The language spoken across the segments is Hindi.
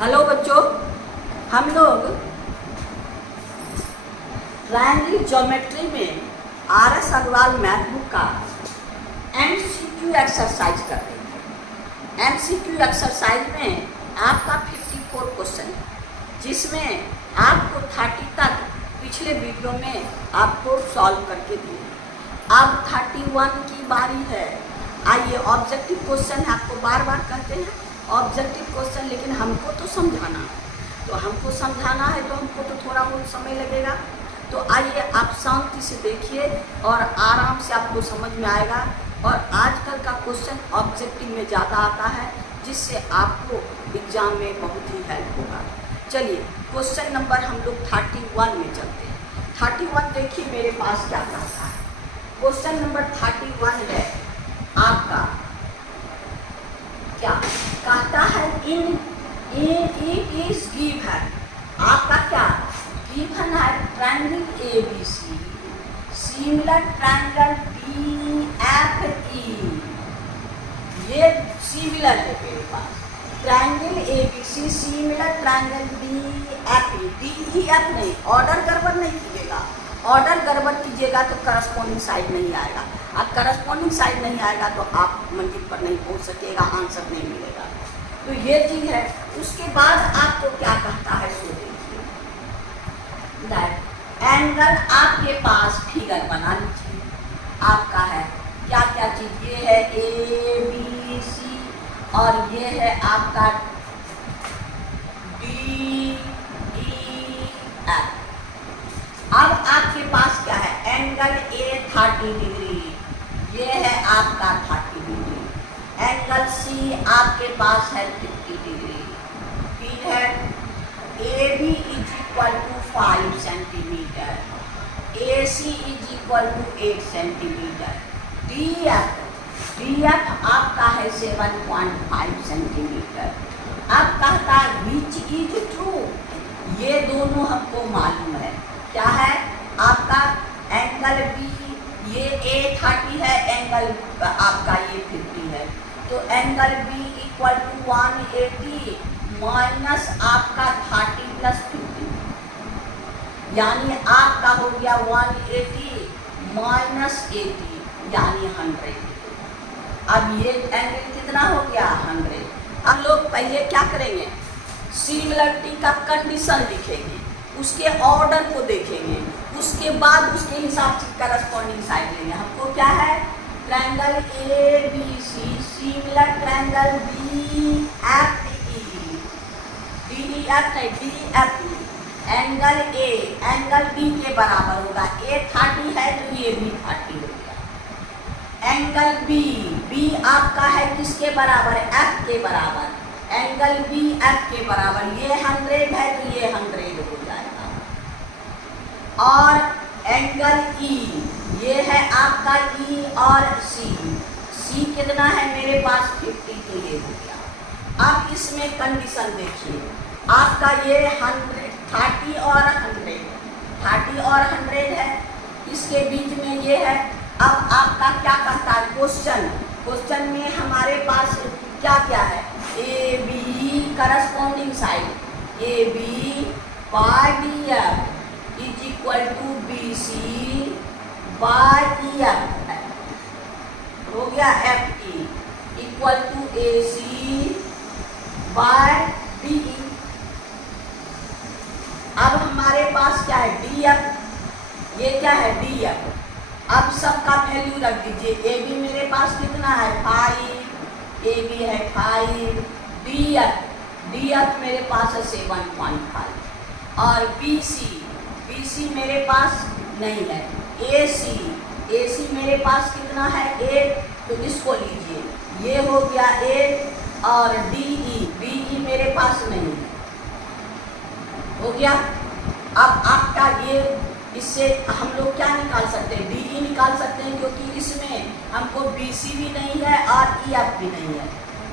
हेलो बच्चों, हम लोग ट्रायंगल ज्योमेट्री में आर.एस. अग्रवाल मैथ बुक का एमसीक्यू एक्सरसाइज कर रहे थे। एमसीक्यू एक्सरसाइज में आपका 54 क्वेश्चन है, जिसमें आपको 30 तक पिछले वीडियो में आपको सॉल्व करके दिए। अब 31 की बारी है। आइए, ऑब्जेक्टिव क्वेश्चन है, आपको बार बार कहते हैं ऑब्जेक्टिव क्वेश्चन, लेकिन हमको तो समझाना है। तो हमको समझाना है तो हमको तो थोड़ा बहुत समय लगेगा। तो आइए, आप शांति से देखिए और आराम से आपको समझ में आएगा। और आजकल का क्वेश्चन ऑब्जेक्टिव में ज़्यादा आता है, जिससे आपको एग्जाम में बहुत ही हेल्प होगा। चलिए, क्वेश्चन नंबर हम लोग 31 में चलते हैं। 31 देखिए मेरे पास क्या कहता है। क्वेश्चन नंबर 31 है आपका, क्या कहता है, इन इट इज गिवन, आपका क्या गिवन है, triangle ABC similar triangle BFE. ये सिमिलर है मेरे पास, triangle ABC similar triangle BFE. DEF नहीं, ऑर्डर गड़बड़ नहीं कीजिएगा। ऑर्डर गड़बड़ कीजिएगा तो करस्पॉन्डिंग साइड नहीं आएगा, और करस्पॉन्डिंग साइड नहीं आएगा तो आप मंजिल पर नहीं पहुंच सकेगा, आंसर नहीं मिलेगा। तो ये चीज है। उसके बाद आपको क्या कहता है, सो देखिए, एंगल आपके पास फिगर बना लीजिए। आपका है क्या क्या चीज, ये है ए बी सी और ये है आपका डी ई एफ। अब आपके पास क्या है, एंगल ए 30 डिग्री, ये है आपका 30 डिग्री। एंगल सी आपके पास है 50 डिग्री। फिर है A B is equal to 5 centimetre, A C is equal to 8 centimetre. D F आपका है 7.5 सेंटीमीटर। अब कहता है विच इज ट्रू, ये दोनों हमको मालूम है। क्या है आपका, एंगल बी, ये ए 30 है, एंगल आपका ये 50 है। तो angle B equal to 180 minus आपका 30 प्लस 50, यानी आपका हो गया 180 माइनस 80 यानी 100। अब ये एंगल कितना हो गया, 100। अब लोग पहले क्या करेंगे, सिमिलरिटी का कंडीशन लिखेंगे, उसके ऑर्डर को देखेंगे, उसके बाद उसके हिसाब से करस्पॉन्डिंग साइड लेंगे। हमको क्या है, triangle A B C similar triangle B F E, D E F नहीं, D F E. Angle A angle B के बराबर होगा, ए 30 है तो ये भी 30 हो गया। एंगल बी, बी आपका है किसके बराबर, एफ के बराबर। एंगल बी एफ के बराबर, ये 100 है तो ये 100 हो जाएगा। और एंगल ई, ये है आपका ई और सी, सी कितना है मेरे पास 50, तो ये हो गया। अब इसमें कंडीशन देखिए, आपका ये 100, 30 और 100, 30 और 100 है, इसके बीच में ये है। अब आपका क्या कहता है क्वेश्चन में हमारे पास क्या क्या है, A B corresponding side, A B by D F is equal to B C by E F, हो गया F E equal to A C by D E. अब हमारे पास क्या है, डी एफ, ये क्या है डी एफ। अब सबका वैल्यू रख दीजिए। ए बी मेरे पास कितना है 5, ए बी है 5, डी एफ मेरे पास है 7.5 और बी सी मेरे पास नहीं है। ए सी मेरे पास कितना है 8, तो इसको लीजिए, ये हो गया 8 और डी ई मेरे पास नहीं है, हो गया। अब आपका ये, इससे हम लोग क्या निकाल सकते हैं, डी ई निकाल सकते हैं, क्योंकि इसमें हमको बी सी भी नहीं है और ई एफ भी नहीं है।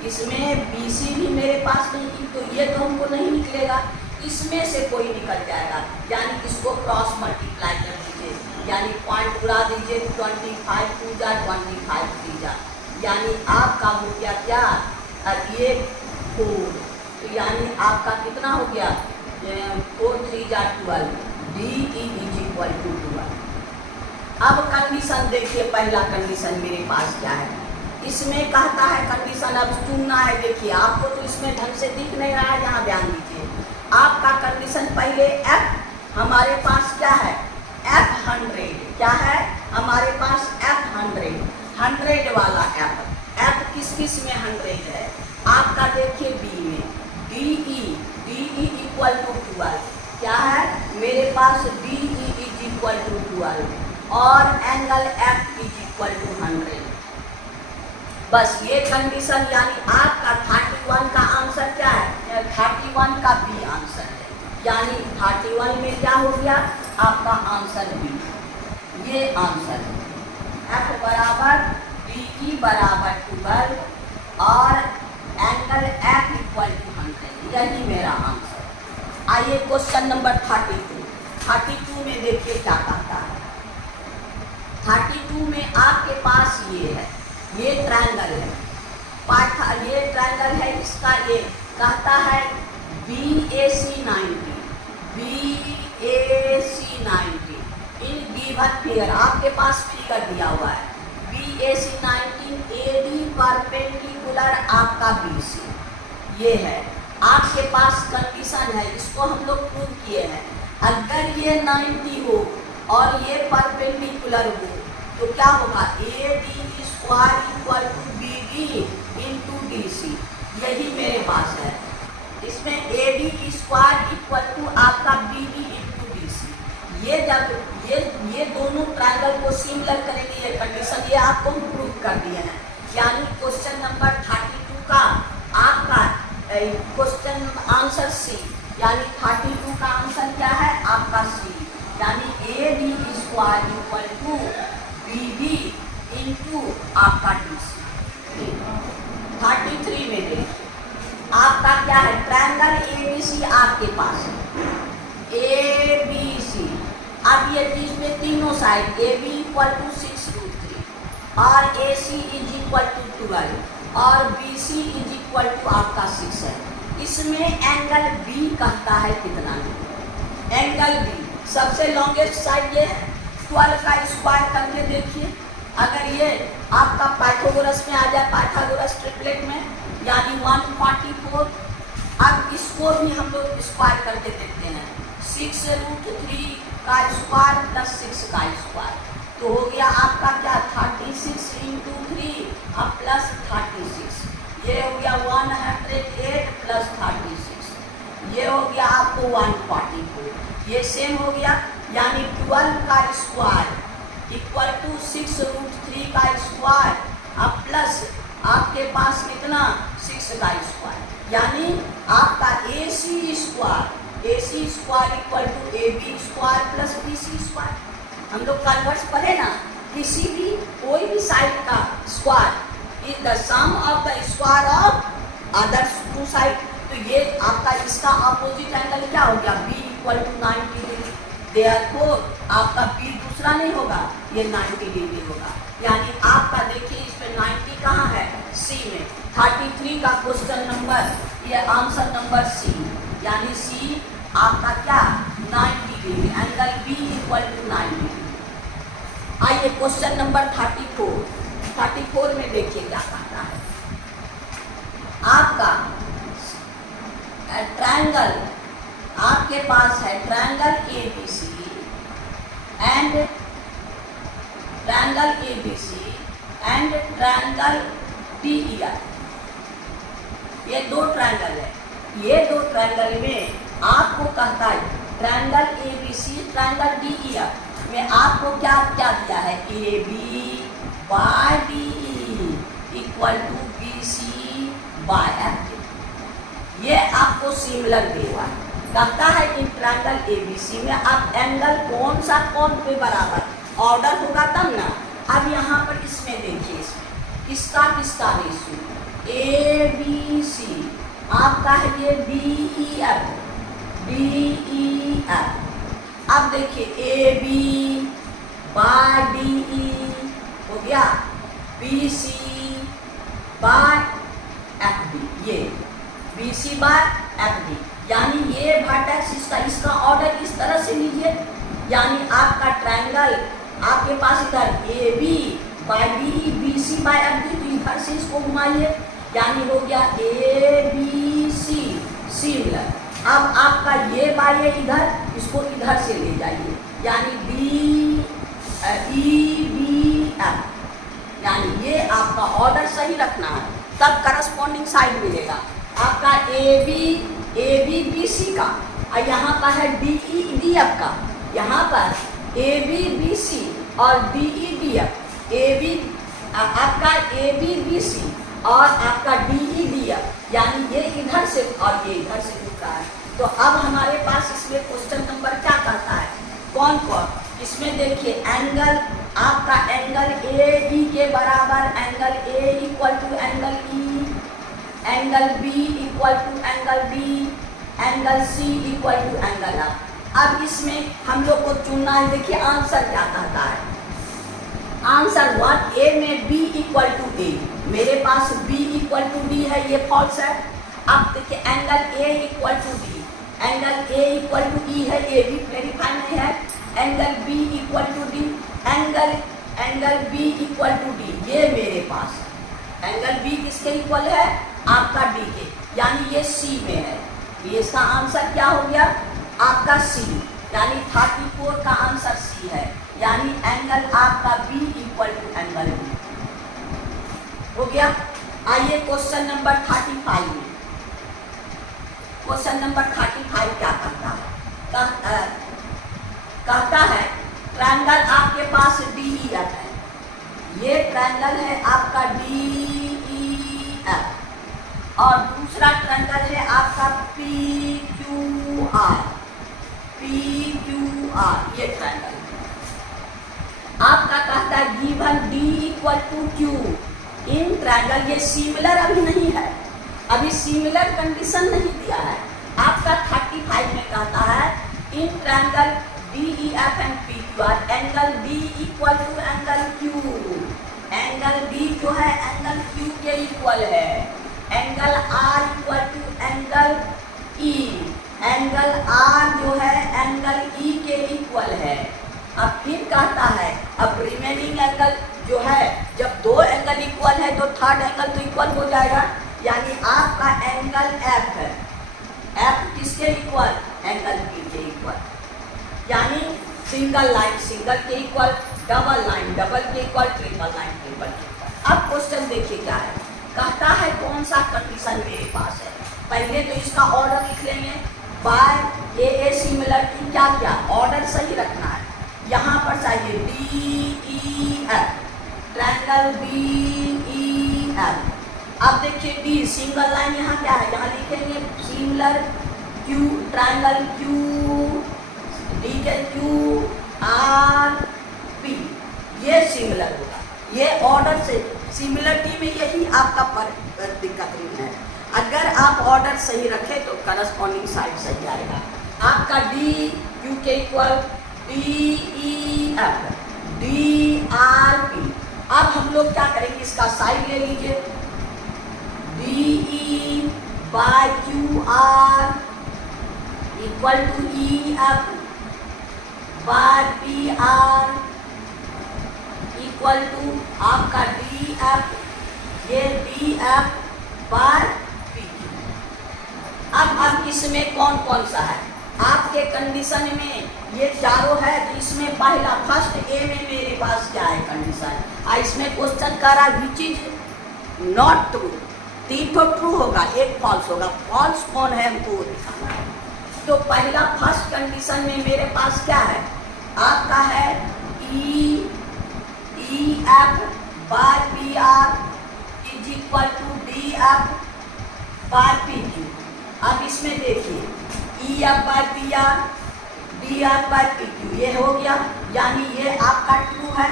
इसमें बी सी भी मेरे पास नहीं थी, तो ये तो हमको नहीं निकलेगा। इसमें से कोई निकल जाएगा, यानी इसको क्रॉस मल्टीप्लाई कर दीजिए, यानी पॉइंट उड़ा दीजिए, 25 2 जा 25 3 जा, यानी आपका हो गया क्या, ये 4, तो यानी आपका कितना हो गया 4 3 जा 12, D E is equal to 12। अब कंडीशन देखिए, पहला कंडीशन मेरे पास क्या है, इसमें कहता है कंडीशन अब चुनना है। देखिए आपको तो इसमें ढंग से दिख नहीं रहा है, यहाँ ध्यान दीजिए। आपका कंडीशन पहले एफ, हमारे पास क्या है F100, क्या है हमारे पास F100, 100 वाला एफ किस किस में 100 है आपका, देखिए बी में डी ई इक्वल टू 12, क्या है मेरे पास D E is equal to 12 और angle F is equal to 100। बस ये कंडीशन, यानी आपका 31 का आंसर क्या है, 31 का बी आंसर है, यानी 31 में क्या हो गया आपका आंसर बी, ये आंसर है। एफ बराबर डी ई बराबर 12 और एंगल एफ इक्वल टू 100, यही मेरा आंसर। आइए क्वेश्चन नंबर 32 में देखिए क्या कहता है। 32 में आपके पास ये है, ये ट्रायंगल है, ये ट्रायंगल है, इसका ये कहता है BAC 90, BAC 90 in given figure, आपके पास फिगर दिया हुआ है BAC 90 AD परपेंडिकुलर आपका BC, ये है आपके पास कंडीशन है, इसको हम लोग प्रूव किए हैं। अगर ये 90 हो और ये परपेंडिकुलर हो तो क्या होगा, AD square equal to BD into DC, यही मेरे पास है। इसमें AD स्क्वायर इक्वल टू आपका BD इंटू DC, ये जब ये दोनों ट्रायंगल को सिमिलर करेंगे, ये कंडीशन ये आपको प्रूव कर दिए हैं। यानी क्वेश्चन नंबर 32 का आपका क्वेश्चन आंसर सी, यानी 32 का आंसर क्या है आपका सी, यानी AD square equal to BD into आपका DC। 33 में देखिए आपका क्या है, ट्रायंगल ABC आपके पास है, ABC। अब ये इसमें तीनों साइड AB इक्वल टू 6√3 और AC इज इक्वल टू 12 और BC इज इक्वल टू आपका 6 है। इसमें एंगल B कहता है कितना, एंगल B सबसे लॉन्गेस्ट साइड ये है, 12 का स्क्वायर करके देखिए, अगर ये आपका पाइथागोरस में आ जाए, पाइथागोरस ट्रिपलेट में, यानी 144। अब इसको भी हम लोग स्क्वायर करके देखते हैं, 6√3 का स्क्वायर प्लस 6 का स्क्वायर, तो हो गया आपका क्या 36 इंटू 3 अब प्लस 36, ये हो गया 108 प्लस 36, ये हो गया आपको 144, ये सेम हो गया, यानी 12 का स्क्वायर इक्वल टू 6√3 का स्क्वायर अब प्लस आपके पास कितना 6 का स्क्वायर, यानी आपका AC square equal to AB square plus BC square. हम लोग कन्वर्स पढ़े ना, किसी भी कोई भी साइड का square is the sum of the square of other two side, तो ये आपका इसका अपोजिट एंगल क्या हो गया B equal to 90 degree, therefore आपका B दूसरा नहीं होगा, ये 90 डिग्री होगा, यानी आपका देखिए इसमें 90 कहाँ है C में। 33 का क्वेश्चन नंबर, ये आंसर नंबर C, यानी C आपका क्या 90 degree, angle B equal to 90। आइए क्वेश्चन नंबर 34 में देखिए क्या कहता है। आपका ट्रायंगल आपके पास है, triangle ABC and triangle DEF, ये दो ट्रायंगल है, ये दो ट्रायंगल में आपको कहता है ट्रायंगल ABC ट्रायंगल DEF में आपको क्या क्या दिया है, AB by DE equal to BC by FD, ये आपको सिमिलर दिया है। कहता है कि ट्रायंगल ABC में आप एंगल कौन सा कौन पे बराबर ऑर्डर होगा तब ना। अब यहाँ पर इसमें देखिए, इसमें किसका रेशियो ABC आपका है ये DEF, अब देखिए AB बाय DE हो गया, BC बाय FD, ये B C by F D, यानी ये वर्टेक्स इसका ऑर्डर इस तरह से लीजिए, यानी आपका ट्रायंगल आपके पास इधर A B by D, B C by F D, तो इधर से इसको घुमाइए, यानी हो गया ए बी सी सिमिलर। अब आपका ये बाय इधर, इसको इधर से ले जाइए, यानी बी ई बी एफ, यानी ये आपका ऑर्डर सही रखना है, तब करस्पॉन्डिंग साइड मिलेगा आपका ए बी बी सी का, और यहाँ पर है डी ई डी एफ का, यहाँ पर ए बी बी सी और D E D F, A B आपका ए बी बी सी और आपका डी ई डी एफ, यानी ये इधर से और ये इधर से जुड़ रहा है। तो अब हमारे पास इसमें क्वेश्चन नंबर क्या कहता है, कौन कौन, इसमें देखिए एंगल, आपका एंगल ए डी के बराबर angle A equal to angle E, angle B equal to angle D, angle C equal to angle F. अब इसमें हम लोग को चुनना है, देखिए आंसर क्या कहता है, आंसर व्हाट, ए में बी इक्वल टू ए, मेरे पास बी इक्वल टू डी है, ये फॉल्स है। अब देखिए angle A equal to D, angle A equal to E है, ए भी वेरीफाई नहीं है, angle B equal to D, angle B equal to D, ये मेरे पास एंगल बी किसके इक्वल है, आपका डी के, यानी ये सी में है, ये इसका आंसर क्या हो गया आपका सी, यानी 34 का आंसर सी है, यानी एंगल आपका B equal to angle B हो गया। आइए क्वेश्चन नंबर 35 में, क्वेश्चन नंबर 35 क्या कहता है, कहता है ट्रायंगल आपके पास डी ई एफ है, ये ट्रायंगल है आपका डी ई एफ, और दूसरा ट्रायंगल है आपका पी क्यू आर, ये ट्रायंगल आपका कहता है given D equal to Q in triangle, ये सिमिलर अभी नहीं है, अभी सिमिलर कंडीशन नहीं दिया है, आपका 35 में कहता है in triangle D E F and P Q R, angle D equal to angle Q, angle D जो है एंगल क्यू के इक्वल है, angle are equal to angle E, angle R जो है एंगल ई के इक्वल है। अब फिर कहता है अब रिमेनिंग एंगल जो है, जब दो एंगल इक्वल है तो थर्ड एंगल तो इक्वल हो जाएगा, यानी आपका एंगल एफ है, एफ किसके इक्वल, एंगल पी के इक्वल, यानी सिंगल लाइन सिंगल के इक्वल, डबल लाइन डबल के इक्वल, ट्रिपल लाइन ट्रिपल के इक्वल। अब क्वेश्चन देखिए क्या है, कहता है कौन सा कंडीशन मेरे पास है, पहले तो इसका ऑर्डर लिख लेंगे, बाय ए सिमिलर की क्या क्या ऑर्डर सही रखना है, यहाँ पर चाहिए D E F, triangle B E F. अब देखिए डी सिंगल लाइन, यहाँ क्या है, यहाँ लिखेंगे similar Q, triangle Q D के क्यू आर पी, ये सिमिलर होगा, ये ऑर्डर से सिमिलरिटी में यही आपका पर दिक्कत नहीं है, अगर आप ऑर्डर सही रखें तो करस्पॉन्डिंग साइड सही आएगा, आपका डी क्यू के equal D E F D R P. अब हम लोग क्या करेंगे, इसका साइड ले लीजिए, D E by Q R equal to E F by P R equal to आपका डी एफ, ये D F by P Q. अब इसमें कौन कौन सा है, आपके कंडीशन में ये चारों है, तो इसमें पहला फर्स्ट ए में मेरे पास क्या है कंडीशन, इसमें क्वेश्चन कर रहा विच इज नॉट ट्रू, तीन तो ट्रू होगा एक फॉल्स होगा, फॉल्स कौन है हमको दिखाना है। तो पहला फर्स्ट कंडीशन में मेरे पास क्या है, आपका है E F by P R is equal to D F by P Q. अब इसमें देखिए E F by P R D F by P Q, ये हो गया, यानी ये आपका ट्रू है।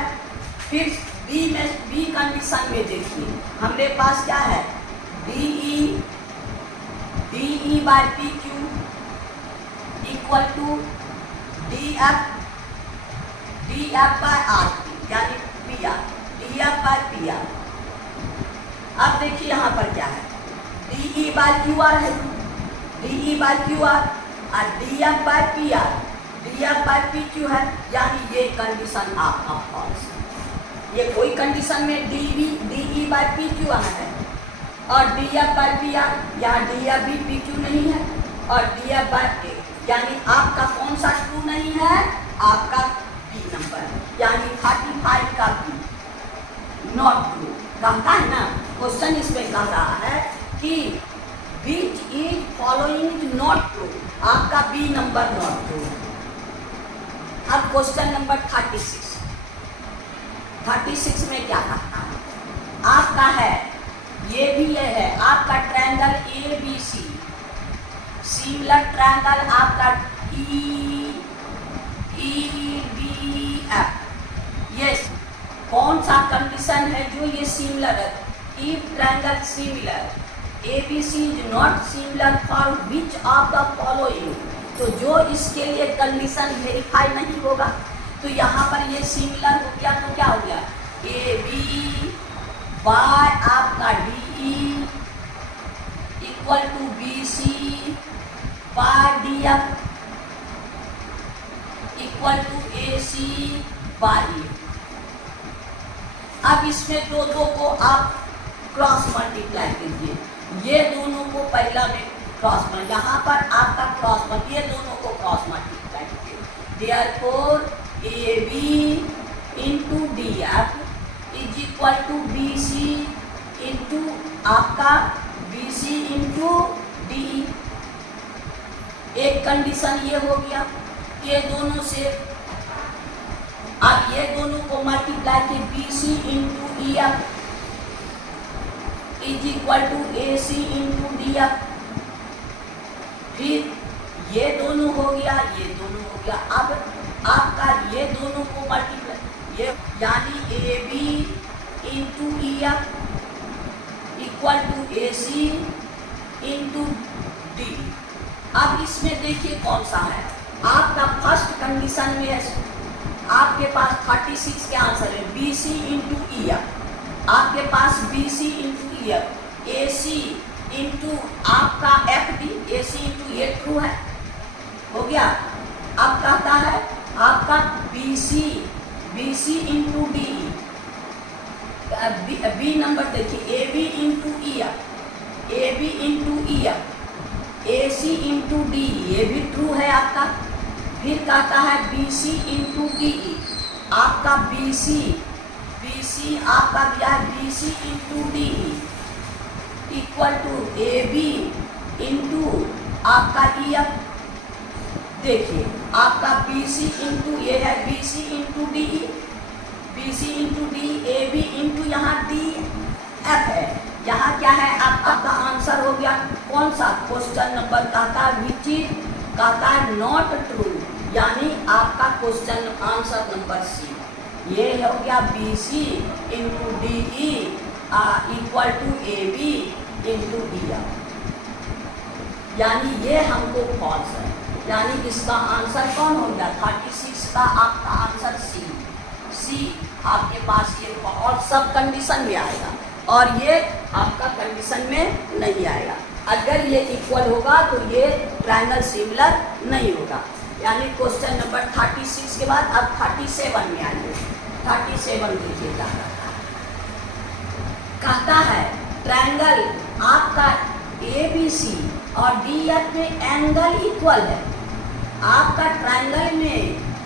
फिर बी में बी कंडीशन में देखिए हमारे पास क्या है, D E by P Q equal to D F by R P, यानी P R, D F by P R. अब देखिए यहाँ पर क्या है, DE बाय QR है, DE बाय QR और DF by PR, DF by PQ है, यानी ये कंडीशन आपका फॉल्स है। ये कोई कंडीशन में DE बाय PQ आना है और DF बाय PR, यहाँ DF भी PQ नहीं है और DF बाय A, यानी आपका कौन सा ट्रू नहीं है, आपका B नंबर, यानी 35 का B नॉट ट्रू। कहता है ना क्वेश्चन, इसमें कह रहा है कि which is following is not true, आपका B नंबर नॉट ट्रू। अब क्वेश्चन नंबर 36 में क्या कहता है, आपका है ये भी ये है आपका ट्रायंगल ABC, सिमिलर ट्रायंगल आपका EBF, ये कौन सा कंडीशन है जो ये सिमिलर है, if triangle similar ABC is not similar for which of the following, तो जो इसके लिए कंडीशन वेरीफाई नहीं होगा, तो यहाँ पर ये सिमिलर हो गया तो क्या हो गया, AB बाय आपका DE equal to BC by DF equal to AC by E। अब इसमें दो को आप क्रॉस मल्टीप्लाई कीजिए, ये दोनों को पहला में क्रॉस मल्टीप्लाई, यहाँ पर आपका क्रॉस मल्टीप्लाई, ये दोनों को क्रॉस मल्टीप्लाई कीजिए, therefore AB into DF is equal to BC into आपका BC इंटू DE। एक कंडीशन ये हो गया, ये दोनों से आप ये दोनों को मल्टीप्लाई के BC into EF is equal to AC into DF, फिर ये दोनों हो गया, ये दोनों हो गया। अब आपका ये दोनों को मल्टीप्लाई, ये यानी AB into EF equal to AC into D। अब इसमें देखिए कौन सा है, आपका फर्स्ट कंडीशन में है, आपके पास 36 के आंसर है BC इंटू EF, आपके पास BC into EF, AC into आपका FD, AC इंटू ये ट्रू है, हो गया। अब कहता है आपका BC into DE, B number देखिए AB into EF, AB into EF, AC into DE, ये भी ट्रू है आपका। फिर कहता है BC इंटू DE, आपका BC आपका दिया है BC into DE equal to AB into आपका EF। देखिए आपका BC इंटू ये है BC into DE, BC into DE, AB into यहाँ DF है, यहाँ क्या है आपका आंसर हो गया कौन सा, क्वेश्चन नंबर कहता है विच इज, कहता है नॉट ट्रू, यानी आपका क्वेश्चन आंसर नंबर C, ये हो गया BC into DE equal to AB into DF, यानी ये हमको फॉल्स है, यानी इसका आंसर कौन हो गया 36 का आपका आंसर C आपके पास ये और सब कंडीशन में आएगा और ये आपका कंडीशन में नहीं आएगा। अगर ये इक्वल होगा तो ये ट्रायंगल सिमिलर नहीं होगा, यानी क्वेश्चन नंबर 36 के बाद अब 37 में आइए। 37 देखिए क्या कहता है, ट्रायंगल आपका ABC और DF में एंगल इक्वल है। आपका ट्रायंगल में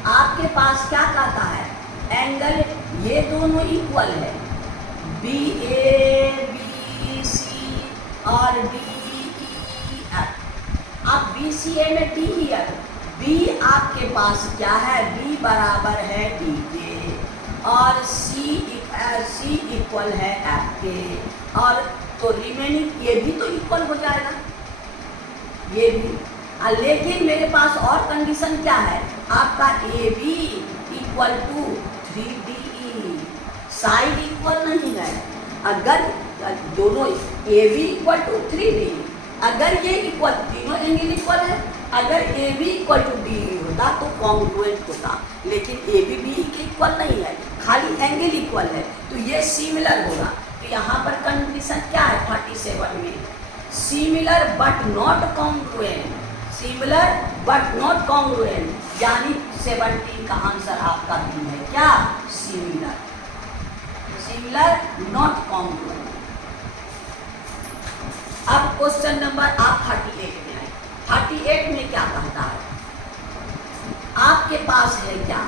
आपके पास क्या कहता है, एंगल ये दोनों इक्वल है, BABC और DEF। अब BCA में DEF, B आपके पास क्या है, B बराबर है D के और C इक्वल है F के, और तो रिमेनिंग ये भी तो इक्वल हो जाएगा, ये भी। लेकिन मेरे पास और कंडीशन क्या है, आपका AB equal to 3DE, side equal नहीं है। अगर दोनों AB इक्वल टू 3DE, अगर ये इक्वल, तीनों एंगल इक्वल है, अगर AB इक्वल टू DE होता तो कॉन्ग्रुएंट होता, लेकिन AB भी के इक्वल नहीं है, खाली एंगल इक्वल है, तो ये सिमिलर होगा। तो यहाँ पर कंडीशन क्या है 37 में, similar but not congruent, similar but not congruent, यानी 17 का आंसर आपका बी है। क्या? Similar, similar not congruent. अब क्वेश्चन नंबर आप 38 में आए। 38 में क्या कहता है? आपके पास है क्या?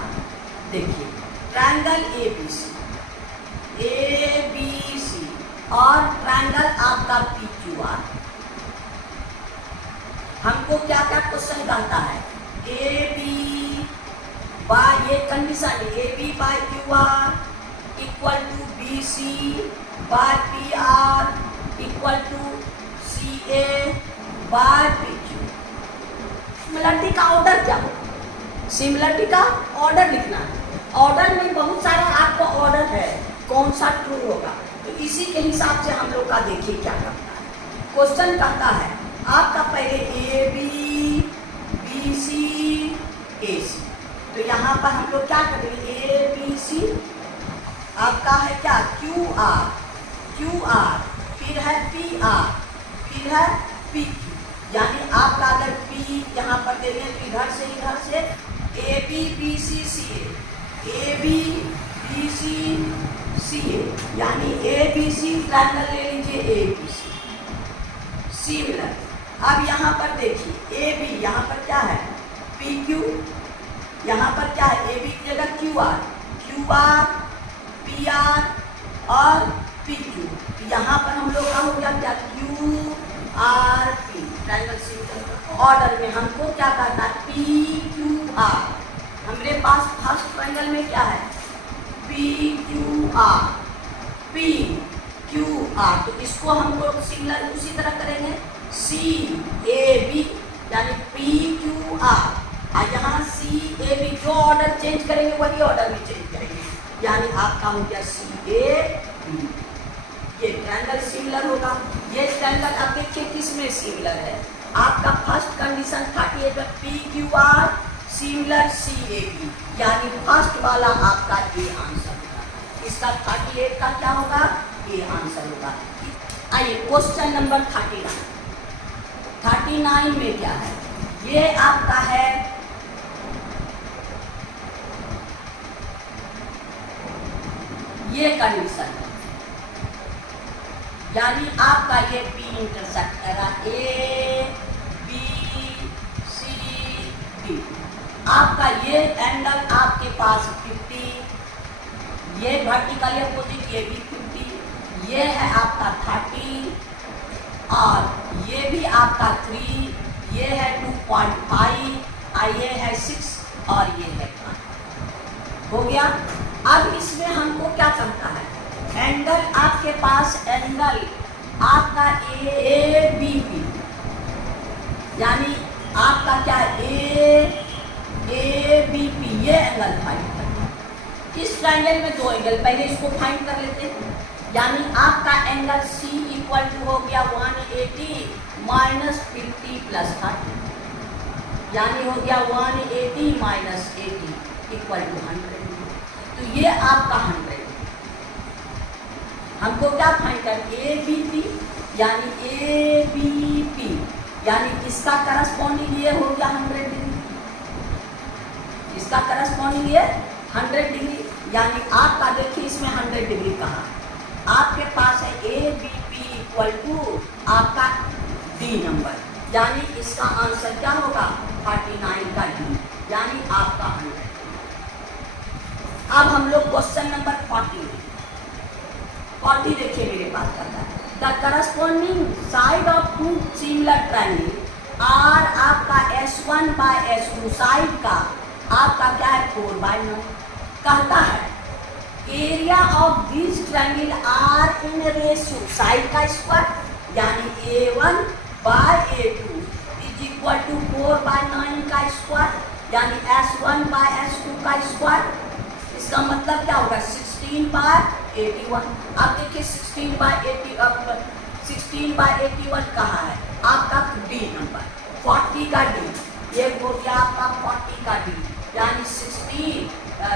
देखिए, ट्रायंगल एबीसी, एबीसी और ट्रायंगल आपका पीक्यूआर। हमको क्या क्या क्वेश्चन कहता है? ए बी बाय, ये condition, A B by Q R equal to B C by P R equal to C A by P Q. Similarity का ऑर्डर क्या हो? सिमिलरिटी का ऑर्डर लिखना है। ऑर्डर में बहुत सारा आपका ऑर्डर है, कौन सा ट्रू होगा, तो इसी के हिसाब से हम लोग का देखिए क्या करता है। क्वेश्चन कहता है आपका पहले ए बी, बी सी, ए सी, तो यहाँ पर हम लोग क्या करेंगे? ए बी सी आपका है क्या? क्यू आर, क्यू आर, फिर है पी आर, फिर है पी क्यू। यानी आपका अगर पी यहाँ पर देंगे तो इधर से A B B C C A B B C C A, यानी ए बी सी ट्रायंगल ले लीजिए, ए बी सी सिमिलर। अब यहाँ पर देखिए ए बी, यहाँ पर क्या है? पी क्यू, यहाँ पर क्या है? ए बी की जगह Q R, Q R, P R और पी क्यू। यहाँ पर हम लोग का हो गया क्या? Q R P, triangle similar. Order में हमको क्या करना है? P Q are. हमारे पास फर्स्ट ट्रायंगल में क्या है? P Q are, P Q are, तो इसको हम लोग सिमिलर उसी तरह करेंगे, सी ए बी, यानी पी क्यू आर। और यहाँ सी ए बी, जो ऑर्डर चेंज करेंगे वही ऑर्डर में चेंज करेंगे, यानी आपका हो गया सी ए बी। ये ट्रायंगल सिमिलर होगा। ये ट्रायंगल आप देखिए किस में सिमिलर है? आपका फर्स्ट कंडीशन 38 में P Q R similar C A B, यानी फर्स्ट वाला आपका ए आंसर होगा। इसका 38 का क्या होगा? ए आंसर होगा। आइए क्वेश्चन नंबर 39। 39 में क्या है? ये आपका है ये कंडीशन, यानी आपका ये पी इंटरसेक्ट कर रहा है ए बी सी डी। आपका ये एंगल आपके पास 50, ये वर्टिकल अपोजिट, ये भी 50, ये है आपका 30 और ये भी आपका 3, ये है 2.5 और ये है 6 और ये है 1। हो गया। अब इसमें हमको क्या करता है? एंगल आपके पास, एंगल आपका ए बी पी, यानी आपका क्या है? ए बी पी, ये एंगल फाइंड करना। इस ट्रायंगल में दो एंगल, पहले इसको फाइंड कर लेते हैं। यानी आपका एंगल सी इक्वल टू हो गया 180 माइनस 50 प्लस 30, यानी हो गया 180 माइनस 80 इक्वल टू 100। तो ये आपका 100। हमको क्या फाइंड कर? ए बी पी, यानी ए बी पी, यानी इसका करस्पॉन्डिंग ये हो गया 100 डिग्री, इसका करस्पॉन्डिंग ये 100 डिग्री, यानी आपका देखिए इसमें 100 डिग्री कहाँ? आपके पास है A B P equal to आपका डी नंबर, यानी इसका आंसर क्या होगा? 39 का डी, यानी आपका 100। अब हम लोग क्वेश्चन नंबर 40 देखिए मेरे पास करता है। The corresponding side of two similar triangle are आपका S1 बाय S2 साइड का आपका क्या है? 4/9। कहता है area of this triangle are in ratio side का स्क्वायर, यानी A1 by A2 is equal to 4/9 का स्क्वायर, यानी S1 बाय S2 का स्क्वायर। इसका मतलब क्या होगा? 16/81। अब देखिए 16/81 कहाँ है? आपका डी नंबर 40 का डी, ये हो गया आपका 40 का डी, यानी 16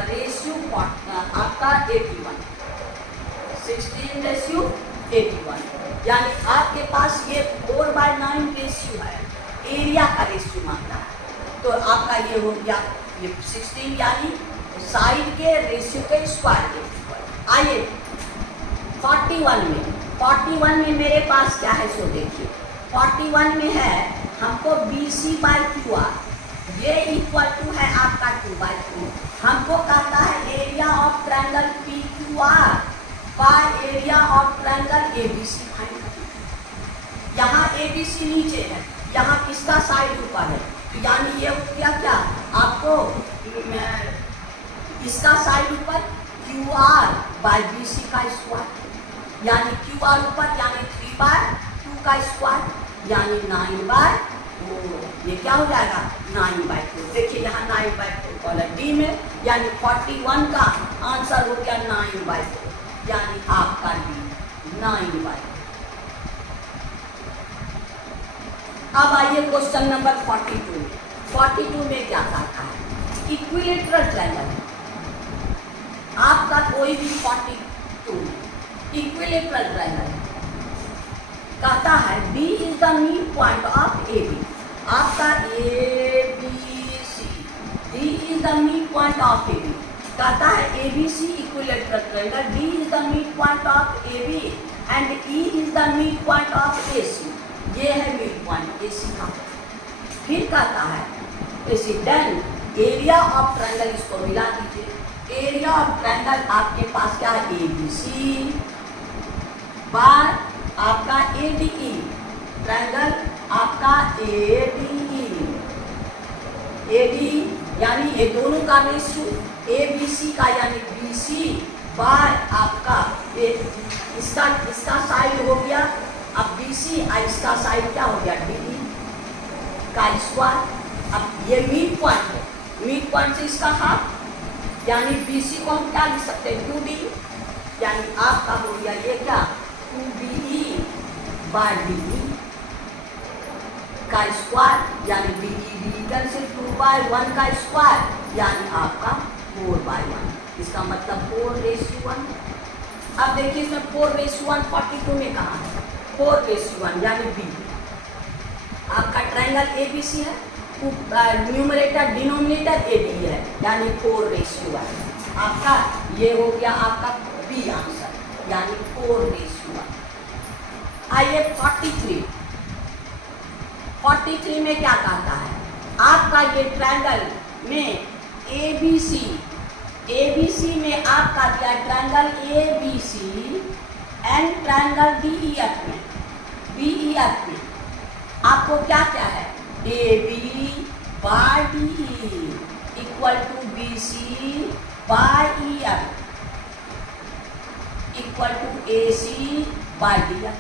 रेशियो आपका 81, 16 रेशियो 81। यानी आपके पास ये 4/9 रेशियो है, एरिया का रेशियो मांग रहा है। तो आपका ये हो गया ये 16, यानी साइड के रेशियो के स्क्वायर के इक्वल। आइए 41 में मेरे पास क्या है सो देखिए। 41 में है हमको BC/QR, ये इक्वल टू है आपका 2/2। हमको कहता है area of triangle PQR bye area of triangle ABC find करें। यहाँ ABC नीचे है, यहाँ किसका साइड ऊपर है, तो यानी ये हो गया क्या आपको इसका साइड ऊपर QR/BC का स्क्वायर, यानी QR ऊपर यानी 3/2 का स्क्वायर यानी 9/4। ये क्या हो जाएगा 9/4। देखिए यहाँ 9/4 कॉलम डी में, यानी 41 का आंसर हो गया 9/4, यानी आपका डी 9/4। अब आइए क्वेश्चन नंबर 42 में क्या कहता है, इक्विलेटरल ट्रायंगल आपका कोई भी 42 इक्विलेटरल ट्रायंगल कहता है B is the mid point of AB, आपका ABC, D is the mid point of AB, कहता है ABC equilateral triangle, D is the mid point of AB and E is the mid point of AC। ये है मिड पॉइंट AC का। फिर कहता है AC then area of triangle, इसको मिला दीजिए। एरिया ऑफ ट्रायंगल आपके पास क्या है ABC बार आपका ADE, ट्रायंगल आपका ADE यानी ये दोनों का रेशियो ABC का यानी BC बार आपका इसका साइड हो गया अब BC और इसका साइड क्या हो गया DE का स्क्वायर। अब ये मिड पॉइंट है, मिड पॉइंट से इसका हाफ यानी BC को हम क्या लिख सकते हैं 2D, यानी आपका हो गया ये क्या 2BE/DE का स्क्वायर, यानी BE कैंसिल 2/1 का स्क्वायर यानी आपका 4/1, इसका मतलब 4:1। अब देखिए इसमें 4:1 42 में कहा है 4:1 यानी B आपका ट्रायंगल ABC है, न्यूमरेटर डिनोमिनेटर AD है यानी 4:1 आपका ये हो गया आपका B आंसर यानी 4:1। आइए 43 में क्या कहता है, आपका ये ट्रायंगल में ABC में आपका दिया triangle ABC and triangle BEF में आपको क्या क्या है AB/DE equal to BC/EF equal to AC/DF।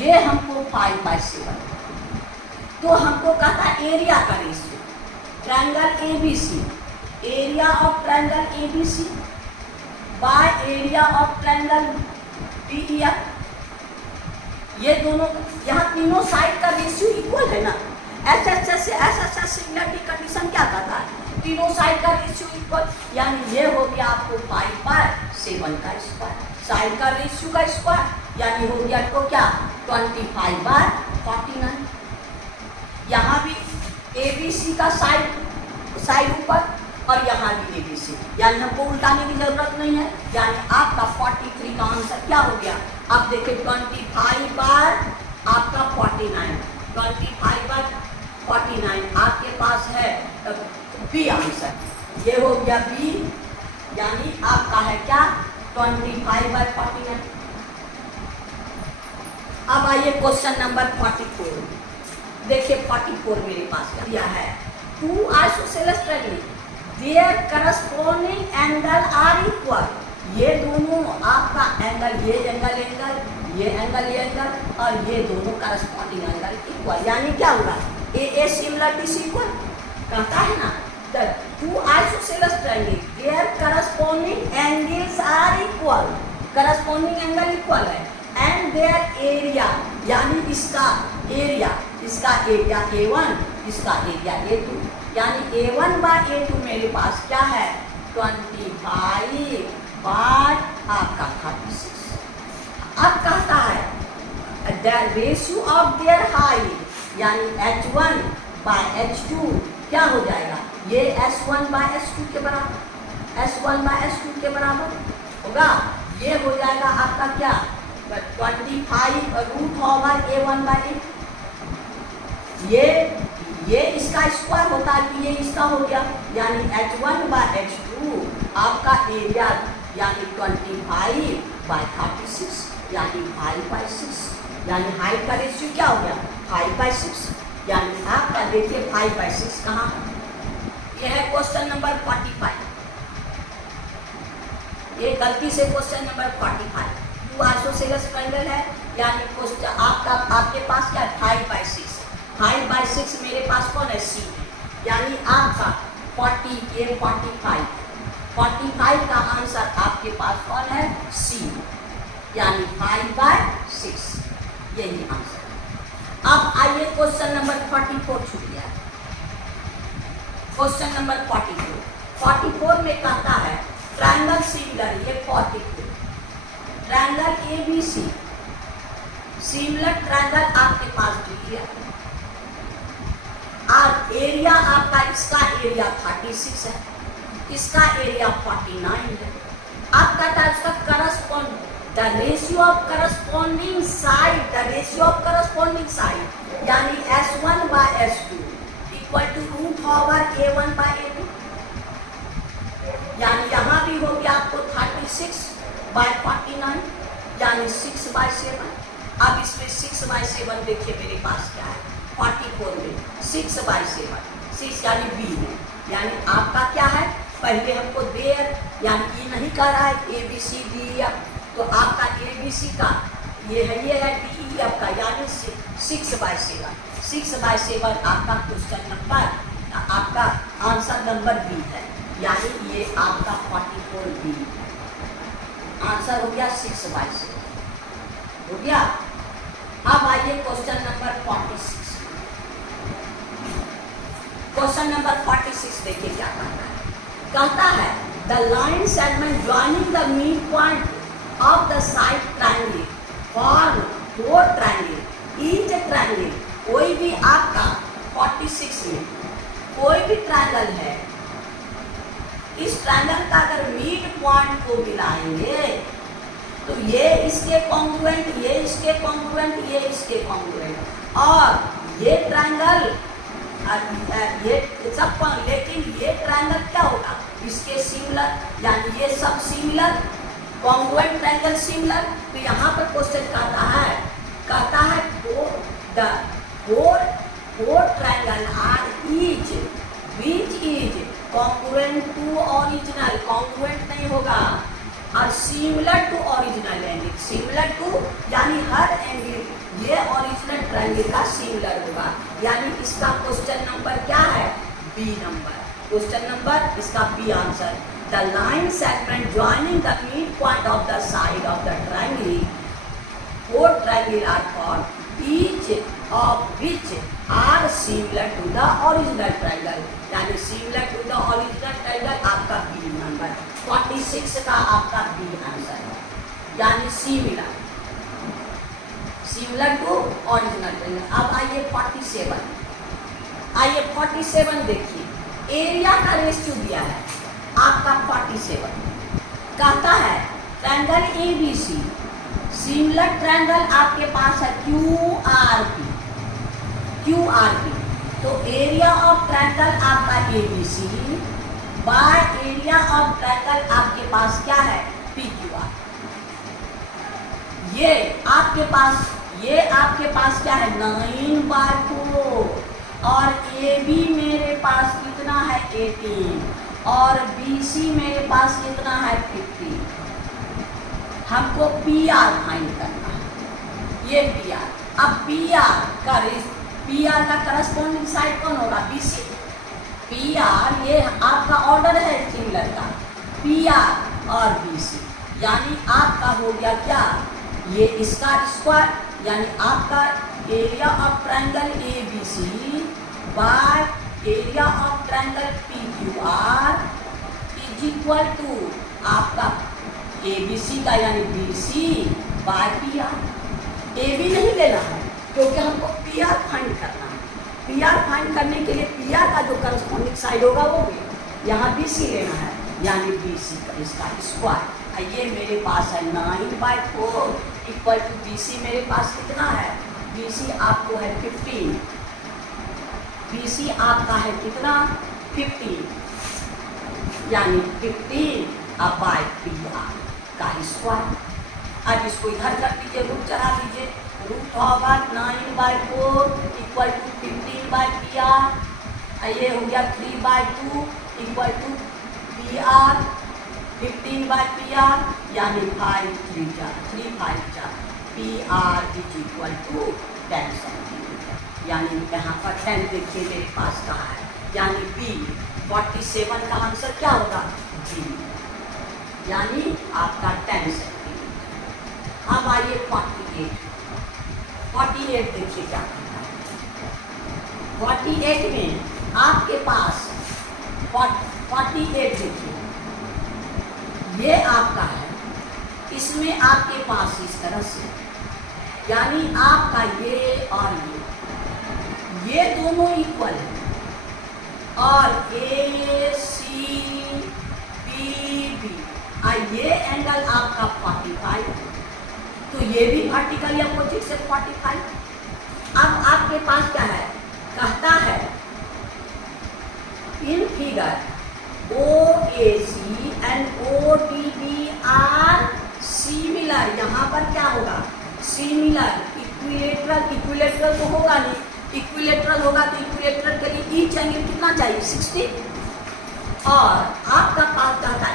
ये हमको 5/7। तो हमको कहता है एरिया का ratio triangle ABC, area of triangle ABC by area of triangle BEF। ये दोनों यहाँ तीनों साइड का रेशियो इक्वल है ना, ऐसा सिमिलरिटी कंडीशन क्या कहता है तीनों साइड का रेशियो इक्वल, यानी ये हो गया आपको 5/7 का स्क्वायर, साइड का रेशियो का स्क्वायर यानी हो गया तो क्या 25/49। यहाँ भी ABC का साइड ऊपर और यहाँ भी ABC, यानी हमको उल्टाने की जरूरत नहीं है, यानी आपका 43 का आंसर क्या हो गया। अब देखिए 25/49, 25/49 आपके पास है B आंसर, ये हो गया B यानी आपका है क्या 25/49। अब आइए क्वेश्चन नंबर 44। देखिए 44 मेरे पास क्या है, 2 isosceles triangle their corresponding angle are equal. ये दोनों आपका एंगल ये एंगल और ये दोनों करस्पॉन्डिंग एंगल इक्वल, यानी क्या होगा ए सिमिलर सी इक्वल कहता है ना। The 2 isosceles triangle their corresponding angles are equal, corresponding angle equal है एंड देयर एरिया यानी इसका एरिया A1 इसका एरिया A2, यानी A1/A2 मेरे पास क्या है 25 बार आपका 36। अब कहता है the ratio of their height यानी h1 बाय h2 क्या हो जाएगा, ये s1 बाय s2 के बराबर, s1 बाय s2 के बराबर होगा। ये हो जाएगा आपका क्या 25 root over a1 by a2। ये इसका स्क्वायर होता है कि ये इसका हो गया, यानी h1 बाय h2 आपका एरिया यानी 25 बाय 36 यानी 5/6, यानी हाइट का रेशियो क्या हो गया 5/6, यानी आपका देखिए 5/6 कहाँ है। यह है क्वेश्चन नंबर 45। ये गलती से question number 45 two isosceles triangle है, यानी क्वेश्चन आपके पास क्या 5/6, 5/6 मेरे पास कौन है सी है, यानी आपका 40 ये 45 का आंसर आपके पास कौन है सी, यानी 5/6 यही आंसर। अब आइए क्वेश्चन नंबर 44 छूट गया। क्वेश्चन नंबर 44 में कहता है ट्रायंगल सिमिलर, ये 44 ट्रायंगल एबीसी सिमिलर ट्रायंगल आपके पास दिया और एरिया आपका इसका एरिया 36 है, इसका एरिया 49 है। आप कहता है उसका correspond the ratio of corresponding side, the ratio of corresponding side यानी s1 by s2 equal to root over a1 by a2, यानी यहाँ भी हो गया आपको 36 बाय 49 यानी 6/7। अब इसमें 6/7 देखिए मेरे पास क्या है 44 में 6/7 6 यानी b में, यानी आपका क्या है पहले हमको देर यानी ये नहीं कह रहा है A B C D F, तो आपका ए बी सी का ये है डी ई एफ का यानी 6/7 आपका क्वेश्चन नंबर आपका आंसर नंबर बी है, यानी ये आपका 44 बी आंसर हो गया 6/7 हो गया। अब आइए क्वेश्चन नंबर 46। क्वेश्चन नंबर 46 देखिए क्या कहता है, कहता है the line segment joining the mid point of the side triangle form 4 triangle, each triangle कोई भी आपका 46 में कोई भी ट्रायंगल है, इस ट्रायंगल का अगर मिड पॉइंट को मिलाएंगे तो ये इसके कॉन्ग्रुएंट, ये इसके कॉन्ग्रुएंट, ये इसके कॉन्ग्रुएंट और ये ट्रायंगल ये सब, लेकिन ये ट्रायंगल क्या होगा इसके सिमिलर, यानी ये सब सिमिलर कॉन्ग्रुएंट ट्रायंगल सिमिलर। तो यहाँ पर क्वेश्चन कहता है four triangle are each which is congruent to original, congruent नहीं होगा और similar to original angle, similar to यानी हर एंगल ये ओरिजिनल ट्रायंगल का सिमिलर होगा, यानी इसका क्वेश्चन नंबर क्या है बी नंबर, क्वेश्चन नंबर इसका B answer. The line segment joining the mid point of the side of the triangle, 4 triangle are formed each of which are similar to the original triangle, यानी similar to the original triangle आपका बी नंबर 46 का आपका बी आंसर है, यानी सिमिलर टू ओरिजिनल ट्रायंगल। अब आइए 47, आइए 47 देखिए एरिया का रेशियो दिया है आपका 47, कहता है ट्रायंगल एबीसी सिमिलर ट्रायंगल आपके पास है QRP, तो एरिया ऑफ ट्रायंगल आपका ABC bye area of triangle आपके पास क्या है PQR। ये आपके पास क्या है 9/4 और AB मेरे पास कितना है 18 और BC मेरे पास कितना है 50। हमको PR फाइंड करना है, ये PR। अब PR का करस्पॉन्डिंग साइड कौन होगा BC। PR ये आपका ऑर्डर है सिमिलर का PR और BC, यानी आपका हो गया क्या ये इसका स्क्वायर, यानी आपका area of triangle ABC by area of triangle PQR is equal to आपका ABC का यानी BC by P R. A B नहीं लेना है क्योंकि हमको पी आर फाइंड करना है। पी आर फाइंड करने के लिए पी आर का जो करस्पॉन्डिंग साइड होगा वो भी यहाँ बी सी लेना है, यानी बी सी का इसका स्क्वायर। ये मेरे पास है 9/4 इक्वल टू बी सी मेरे पास कितना है, बी सी आपको है 15, बी सी आपका है कितना 15, यानी 15 अब बाय पी आर का स्क्वायर। अब इसको इधर कर दीजिए, रूट चढ़ा दीजिए, रूट होगा 9/4 इक्वल टू 15/PR। ये हो गया 3/2 इक्वल टू PR 15/PR, यानी 5 3 5 PR is equal to 10 centimetre. यानी यहाँ पर 10 देखिए मेरे पास कहा है, यानी B 47 का आंसर क्या होगा B, यानी आपका 10 सेंटीमीटर। अब आइए 48 देखिए क्या करता है। 48 में आपके पास 48 देखिए ये आपका है, इसमें आपके पास इस तरह से, यानी आपका ये और ये दोनों इक्वल है, और ए सी बी बी ये एंगल आपका 45, तो ये भी वर्टिकल अपोजिट से 45। अब आपके पास क्या है, कहता है in figure OAC and ODB are similar. यहाँ पर क्या होगा, सिमिलर। इक्विलेटरल तो होगा नहीं, इक्विलेटरल होगा तो इक्विलेटरल के लिए ईच एंगल कितना चाहिए 60, और आपका पास कहता है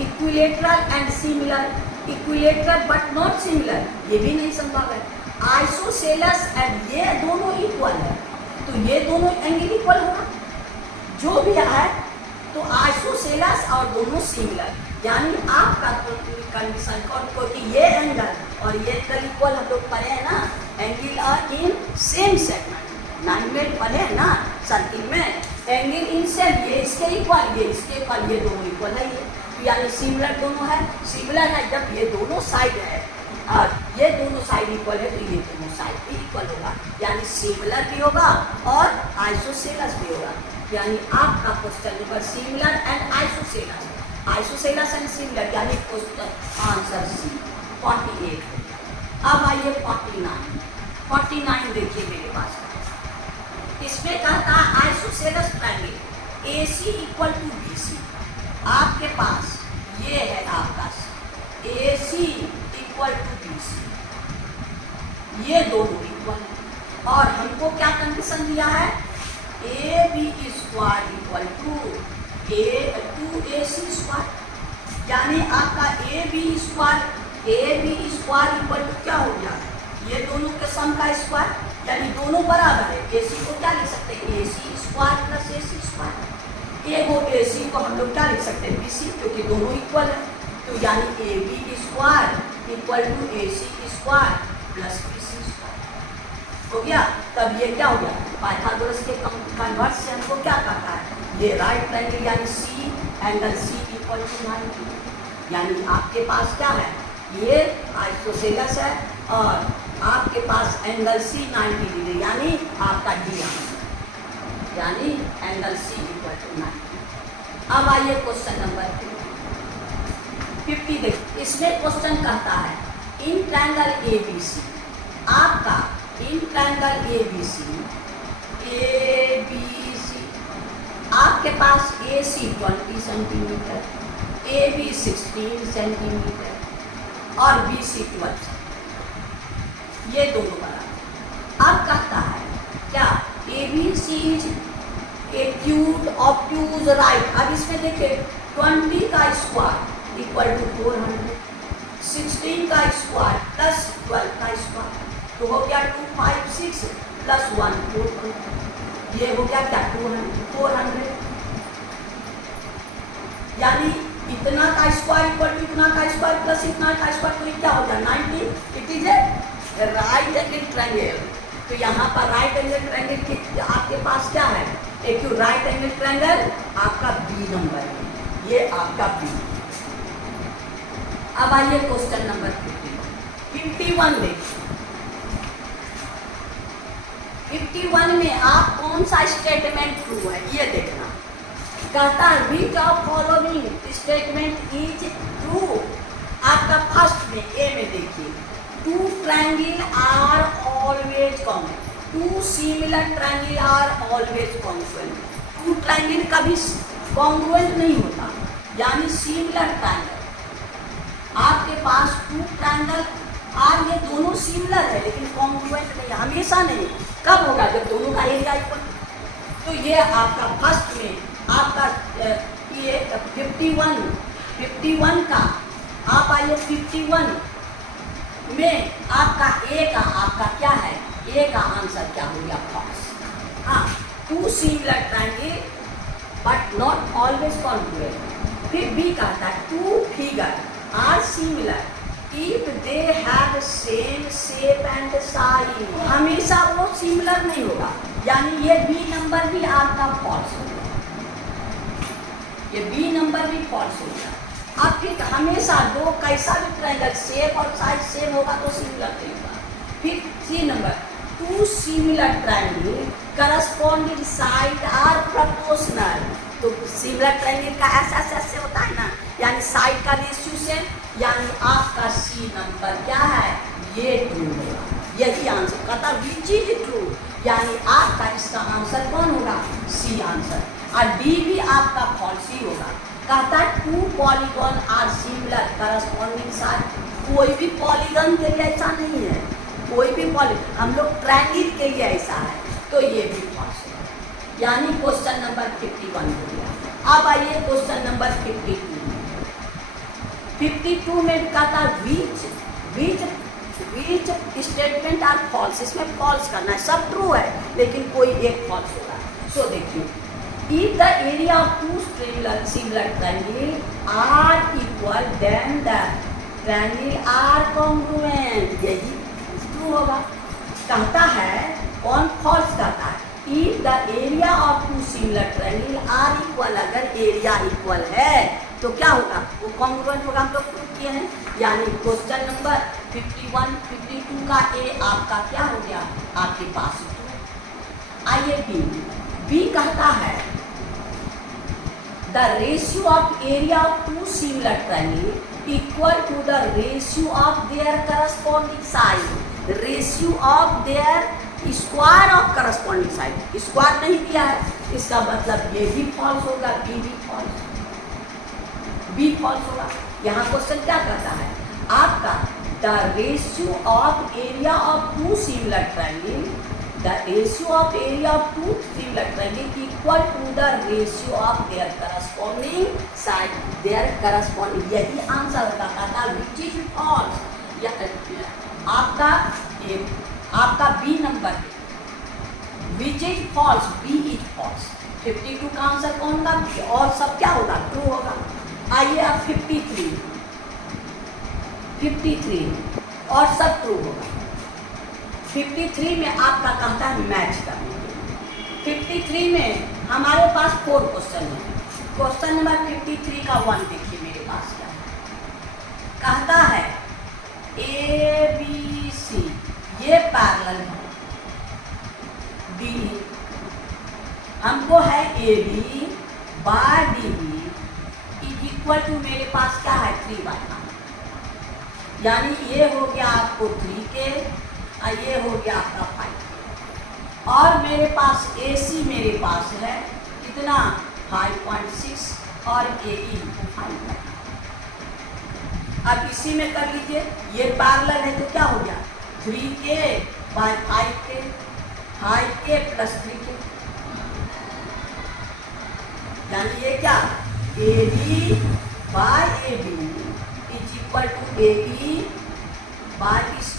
equilateral and similar, equilateral but not similar, ये भी नहीं संभव है। आइसोसेलस एंड ये दोनों इक्वल है, तो ये दोनों एंगल इक्वल होगा जो भी है, तो आइसोसेलस और दोनों सिमिलर, यानी आपका कंडीशन क्योंकि ये एंगल और ये एंगल इक्वल हम लोग पढ़े हैं ना, angle are in same segment 9 में पढ़े हैं ना सर्किल में, एंगल इन सेम, ये इसके इक्वल ये इसके इक्वल, ये दोनों इक्वल है, ये यानी सिमिलर दोनों है। सिमिलर है जब ये दोनों साइड है और ये दोनों साइड इक्वल है, तो ये दोनों साइड भी इक्वल होगा, यानी सिमिलर भी होगा और आइसोसेलस भी होगा। यानी आपका question number similar and isosceles, isosceles and similar, यानी क्वेश्चन आंसर सी 48 हो गया। अब आइए 49 देखिए मेरे पास, इसमें कहता है isosceles triangle AC equal to BC। आपके पास ये है आपका AC इक्वल टू BC, ये दोनों इक्वल है, और हमको क्या कंडीशन दिया है, AB square equal to AC square, यानी आपका AB स्क्वायर इक्वल टू क्या हो गया, ये दोनों के सम का स्क्वायर, यानी दोनों बराबर है। AC को क्या लिख सकते हैं, AC square plus AC square. एगो AC को हम लोग क्या लिख सकते हैं BC, क्योंकि दोनों इक्वल है, तो यानी AB square equal to AC square plus BC square हो गया। तब ये क्या हो गया, पाइथागोरस के कन्वर्स से हमको क्या कहता है, ये राइट ट्रायंगल यानी C angle C equal to 90, यानी आपके पास क्या है, ये आइसोसेलस है और आपके पास एंगल C 90 डिग्री, यानी आपका D आंसर, यानी एंगल C इक्वल टू 90। अब आइए क्वेश्चन नंबर 50 देखिए, इसमें क्वेश्चन कहता है इन ट्रायंगल ABC, आपका इन ट्रायंगल ABC आपके पास AC 20 सेंटीमीटर, AB 16 सेंटीमीटर और BC 12, ये दोनों बराबर। अब कहता है क्या ABC is acute obtuse right. अब इसमें देखिए 20 का स्क्वायर इक्वल टू 400, 16 का स्क्वायर प्लस 12 का स्क्वायर, तो हो गया 256 प्लस 1 400, ये हो गया क्या 400, यानी इतना का स्क्वायर इक्वल टू इतना का स्क्वायर प्लस इतना का स्क्वायर, तो ये क्या हो गया 90। It is a right angle triangle, तो यहाँ पर राइट एंगल ट्रायंगल की आपके पास क्या है, एक राइट एंगल ट्रायंगल आपका B नंबर है, ये आपका B। अब आइए क्वेश्चन नंबर 50, 51 देखिए, 51 में आप कौन सा स्टेटमेंट ट्रू है ये देखना। कहता है which of following statement is true. आपका फर्स्ट में ए में देखिए, two triangle are always common, two similar triangle are always congruent. Two triangle कभी कॉन्ग्रुएंट नहीं होता, यानी सिमिलर ट्रायंगल। आपके पास टू ट्रायंगल आर ये दोनों सिमिलर है लेकिन कॉन्ग्रुएंट नहीं, हमेशा नहीं। कब होगा? जब दोनों का एरिया इक्वल। तो ये आपका फर्स्ट में आपका ये 51 का आप आइए 51 में आपका ए का आपका क्या है, ए का आंसर क्या हो गया? फॉल्स। हाँ, two similar triangle but not always congruent. फिर बी कहता है two figure are similar if they have same shape and size. हमेशा वो सिमिलर नहीं होगा, यानी ये बी नंबर भी आपका फॉल्स होगा, ये बी नंबर भी फॉल्स होगा। अब फिर हमेशा दो कैसा भी ट्रायंगल शेप और साइज सेम होगा तो सिमिलर नहीं होगा। फिर C number, two similar triangle corresponding side are proportional. तो सिमिलर ट्रायंगल का ऐसे होता है ना, यानी साइड का रेशियो से, यानी आपका सी नंबर क्या है? ये ट्रू होगा, यही आंसर कहता विच इज ट्रू, यानी आपका इसका आंसर कौन होगा? C answer. और डी भी आपका फॉल्स ही होगा। कहता है two polygon are similar corresponding side. कोई भी पॉलीगॉन के लिए ऐसा नहीं है, कोई भी पॉलीगॉन, हम लोग ट्रायंगल के लिए ऐसा है, तो ये भी फॉल्स होगा, यानी क्वेश्चन नंबर 51 हो गया। अब आइए क्वेश्चन नंबर 52। 52 में कहता विच स्टेटमेंट आर फॉल्स। इसमें फॉल्स करना है, सब ट्रू है लेकिन कोई एक फॉल्स होगा। सो देखिए, if the area of two similar triangle are equal then the triangle are congruent। यही ट्रू होगा। कहता है कौन फॉल्स कहता है? if the area of two similar triangle are equal, अगर एरिया इक्वल है तो क्या होगा? वो कॉन्ग्रुएंट होगा, हम लोग प्रूव किए हैं। यानी क्वेश्चन नंबर 51 52 का ए आपका क्या हो गया? आपके पास ट्रू। आइए बी कहता है the ratio of area of two similar triangle equal to the ratio of their corresponding side। ratio of their square of corresponding side, square नहीं दिया है, इसका मतलब ये भी फॉल्स होगा, बी भी फॉल्स, बी फॉल्स होगा। यहाँ क्वेश्चन क्या करता है आपका? The ratio of area of two similar triangle, the ratio of area of two similar triangle equal to the ratio of their corresponding side, their corresponding, यही आंसर होगा। Which is false. आपका B number which is false, B is false. 52 का आंसर कौन होगा? और सब क्या होगा? ट्रू होगा। आइए अब 53 और सब ट्रू होगा। 53 में आपका कहता है मैच करने के। 53 में हमारे पास 4 क्वेश्चन है। क्वेश्चन नंबर 53 का 1 देखिए मेरे पास क्या है। कहता है ए बी सी ये पैरेलल है, डी हमको है A B by D B is equal to मेरे पास क्या है? 3/9, यानी ये हो गया आपको 3K और ये हो गया आपका 5K। और मेरे पास AC मेरे पास है कितना? 5.6 और AE 5। अब इसी में कर लीजिए, ये पैरेलल है तो क्या हो गया? 3K bye 5K, 5K plus 3K, यानी ये क्या? AB by AB is equal to AE by AC।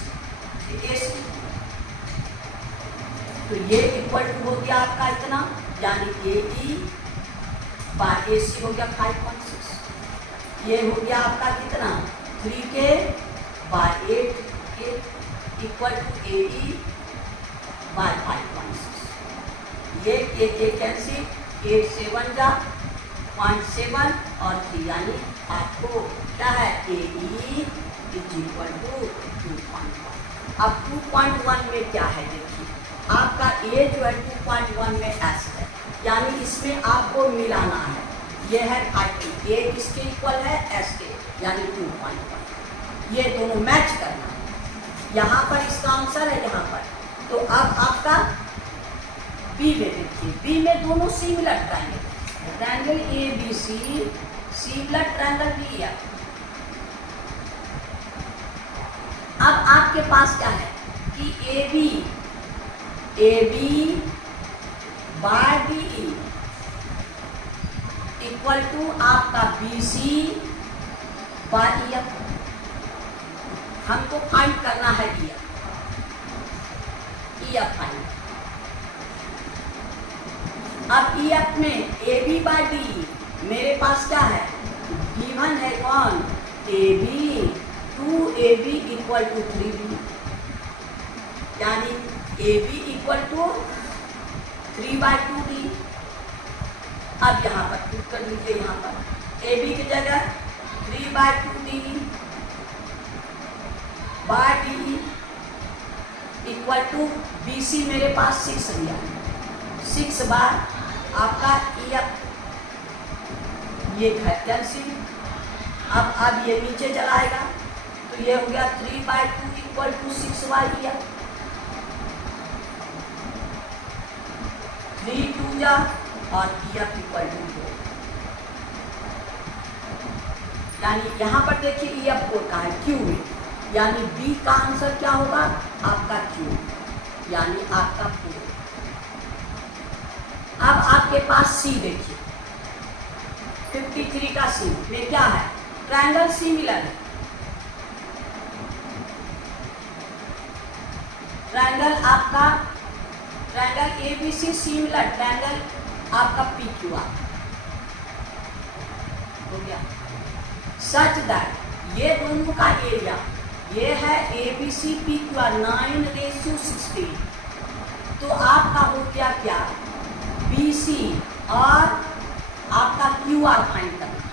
तो ये इक्वल टू हो गया आपका इतना, यानी AE बाय AC हो गया 5.6। ये हो गया आपका कितना? 3K by 8K equal to AE by 5.6। ये K कैंसिल, 8 से 1 जा 0.7 और 3, यानी आपको क्या है? AE is equal to 2.1। अब 2.1 में क्या है देखिए, आपका ए जो है 2.1 में एस है, यानी इसमें आपको मिलाना है। ये है 30, ए किसके इक्वल है, एस के, यानी 2.1। ये दोनों मैच करना है। यहाँ पर इसका आंसर है यहाँ पर। तो अब आपका बी में देखिए, बी में दोनों similar triangle A B C, similar triangle B है। अब आपके पास क्या है कि A B by D equal to आपका बी सी बाय एफ। हमको फाइंड करना है EF फाइंड। अब EF में AB बाय डी मेरे पास क्या है, गिवन है कौन, AB, 2AB equal to 3B, यानी AB इक्वल टू 3/2D। अब यहाँ पर पुट कर लीजिए, यहाँ पर AB की जगह 3/2D by D equal to BC मेरे पास 6 दिया, 6 बार आपका EF, ये कैल्शियम। अब ये नीचे चलाएगा तो ये हो गया 3/2 इक्वल टू 6/EF, 3 2 जा और EF इक्वल टू 4। यानी यहाँ पर देखिए EF 4 का है, Q में, यानी B का आंसर क्या होगा आपका Q, यानी आपका 4। अब आपके पास C देखिए, 53 का C में क्या है, ट्रायंगल सिमिलर है। ट्रायंगल आपका, ट्रायंगल ABC सिमिलर, ट्रायंगल आपका PQR हो गया। सच दैट ये दोनों का एरिया, ये है ABC PQR 9:16, तो आपका हो गया क्या, BC और आपका QR फाइंड करना।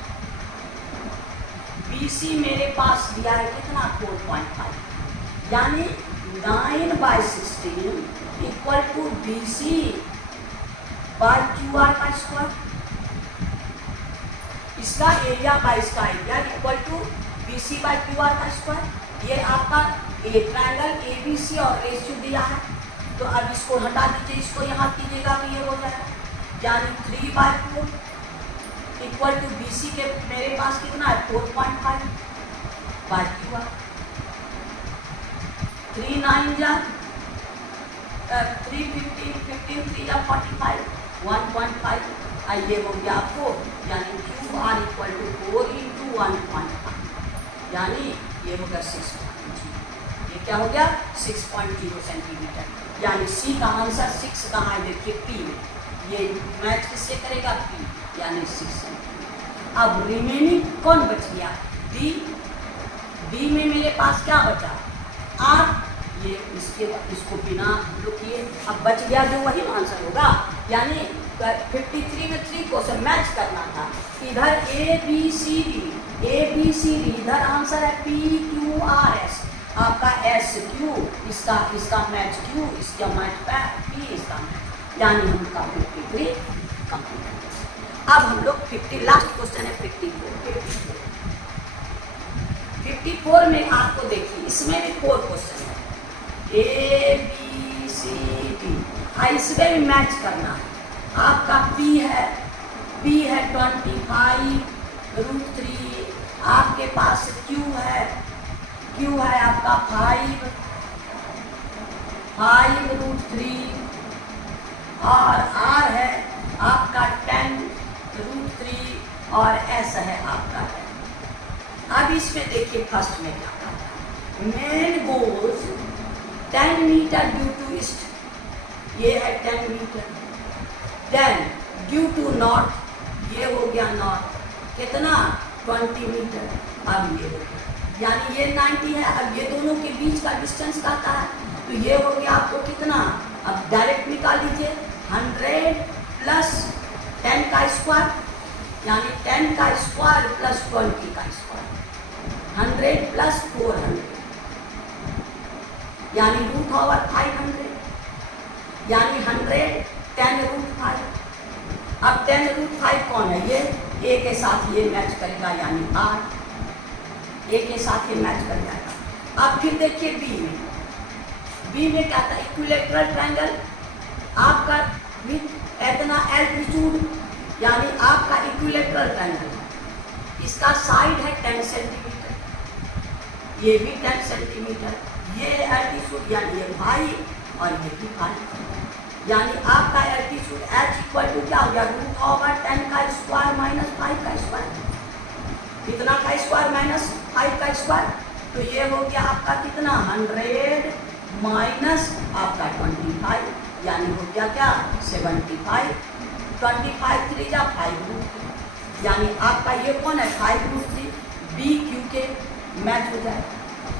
BC मेरे पास दिया है कितना, 4.5, यानी 9/16 equal to BC by QR का स्क्वायर। इसका एरिया बाय इसका area equal to BC by QR का स्क्वायर। ये आपका ट्रायंगल ABC और रेशियो दिया है, तो अब इसको हटा दीजिए, इसको यहाँ कीजिएगा तो ये हो जाएगा, यानी 3/4 इक्वल टू BC के मेरे पास कितना है, 4.5 बाय QR। 3 9 जा 3 15 15 3 जा 45 1.5, ये हो गया आपको, यानी QR इक्वल टू 4 × 1.5, यानी ये हो गया 6, ये क्या हो गया 6.0 सेंटीमीटर, यानी C का आंसर 6 कहाँ है देखिए, P में। ये मैच किससे करेगा, P, यानी 6 सेंटीमीटर। अब रिमेनिंग कौन बच गया, D में मेरे पास क्या बचा, R, ये इसको बिना रुकिए, अब बच गया जो वही आंसर होगा, यानी 53 में 3 को से मैच करना था। इधर ABCD, इधर आंसर है PQRS, आपका SQ, इसका मैच Q, इसका मैच P, इसका मैच, यानी हमका 53 कंप्लीट। अब हम लोग 50, लास्ट क्वेश्चन है 54 में आपको देखिए, इसमें भी 4 क्वेश्चन है, ABCD, इसमें भी मैच करना है। आपका P है 25√3, आपके पास Q है आपका 5√3 और R है आपका 10√3 और S है आपका 10। अब इसमें देखिए फर्स्ट में क्या करना है, man goes 10 metre due to east, ये है 10 metre, then due to north, ये हो गया नॉर्थ, कितना 20 मीटर। अब ये हो गया, यानी ये 90 है, अब ये दोनों के बीच का डिस्टेंस कहता है, तो ये हो गया आपको कितना, अब डायरेक्ट निकाल लीजिए, 100 प्लस 10 का स्क्वायर, यानी 10 का स्क्वायर प्लस 20 का स्क्वायर, 100 प्लस 400, यानी √500 यानी 100 10√5। अब 10√5 कौन है? ये ए के साथ ये मैच करेगा यानी 8, ए के साथ ये मैच कर जाएगा। अब फिर देखिए बी में क्या था? इक्विलेटरल ट्रायंगल, आपका विथ इतना एल्टीट्यूड यानी आपका इक्विलेटरल ट्रायंगल, इसका साइड है 10 सेंटीमीटर, ये भी 10 सेंटीमीटर, ये एल्टीट्यूड यानी ये 5 और ये भी 5, यानी आपका एल्टीट्यूड h इक्वल टू क्या हो गया? √10 का स्क्वायर माइनस 5 का स्क्वायर। कितना का स्क्वायर? माइनस 5 का स्क्वायर। तो ये हो गया आपका कितना? 100 माइनस आपका 25 यानी हो गया क्या? 75। 25 3 जा 5√3 यानी आपका ये कौन है? 5√3। बी क्यू के मैच हो जाए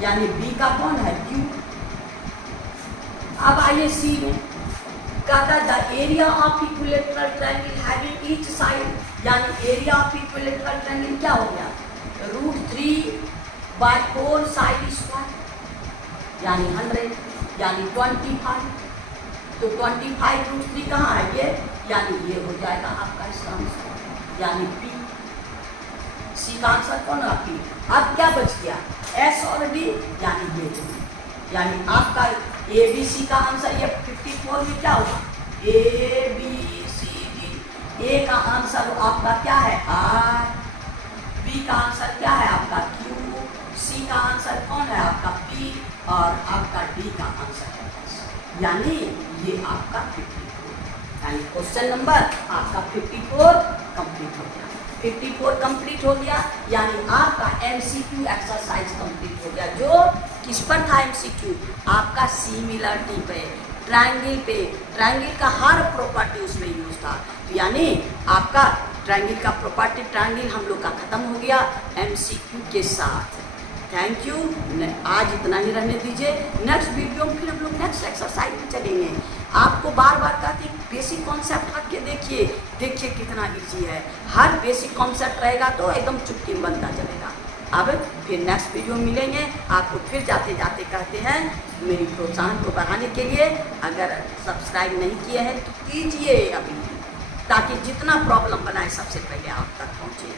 यानी बी का कौन है? क्यू। अब आइए सी में, कहता है the area of equilateral triangle having each side, यानी एरिया ऑफ इक्विलेटरल ट्रायंगल क्या हो गया? √3/4 साइड स्क्वायर यानी 100 यानी 25। तो 25√3 कहाँ है? ये यानी ये हो जाएगा आपका इसका आंसर यानी पी। सी का आंसर कौन है? पी। अब क्या बच गया? एस और डी यानी ये यानी आपका ए बी सी का आंसर ये 54 में क्या होगा? ए बी सी डी। ए का आंसर आपका क्या है? आर। बी का आंसर क्या है? आपका क्यू। सी का आंसर कौन है? आपका पी। और आपका डी का आंसर है एस। यानी ये आपका 54 यानी क्वेश्चन नंबर आपका 54 कंप्लीट हो गया। 54 कंप्लीट हो गया यानी आपका एमसीक्यू एक्सरसाइज कंप्लीट हो गया। जो किस पर था? एमसीक्यू आपका सिमिलरिटी पे, ट्रायंगल पे, ट्रायंगल का हर प्रॉपर्टी उसमें यूज था। तो यानी आपका ट्रायंगल का प्रॉपर्टी ट्रायंगल हम लोग का खत्म हो गया एमसीक्यू के साथ। Thank you. आज इतना ही रहने दीजिए। नेक्स्ट वीडियो में फिर हम लोग नेक्स्ट एक्सरसाइज में चलेंगे। आपको बार बार कहते हैं बेसिक कॉन्सेप्ट रख के देखिए कितना इजी है। हर बेसिक कॉन्सेप्ट रहेगा तो एकदम चुटकी में बनता चलेगा। अब फिर नेक्स्ट वीडियो मिलेंगे। आपको फिर जाते जाते कहते हैं मेरी प्रोत्साहन को बढ़ाने के लिए अगर सब्सक्राइब नहीं किए हैं तो कीजिए अभी, ताकि जितना प्रॉब्लम बनाए सबसे पहले आप तक पहुँचे।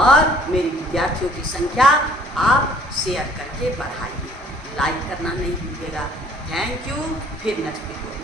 और मेरी विद्यार्थियों की संख्या आप शेयर करके बढ़ाइए, लाइक करना नहीं भूलिएगा। Thank you. फिर नेक्स्ट वीडियो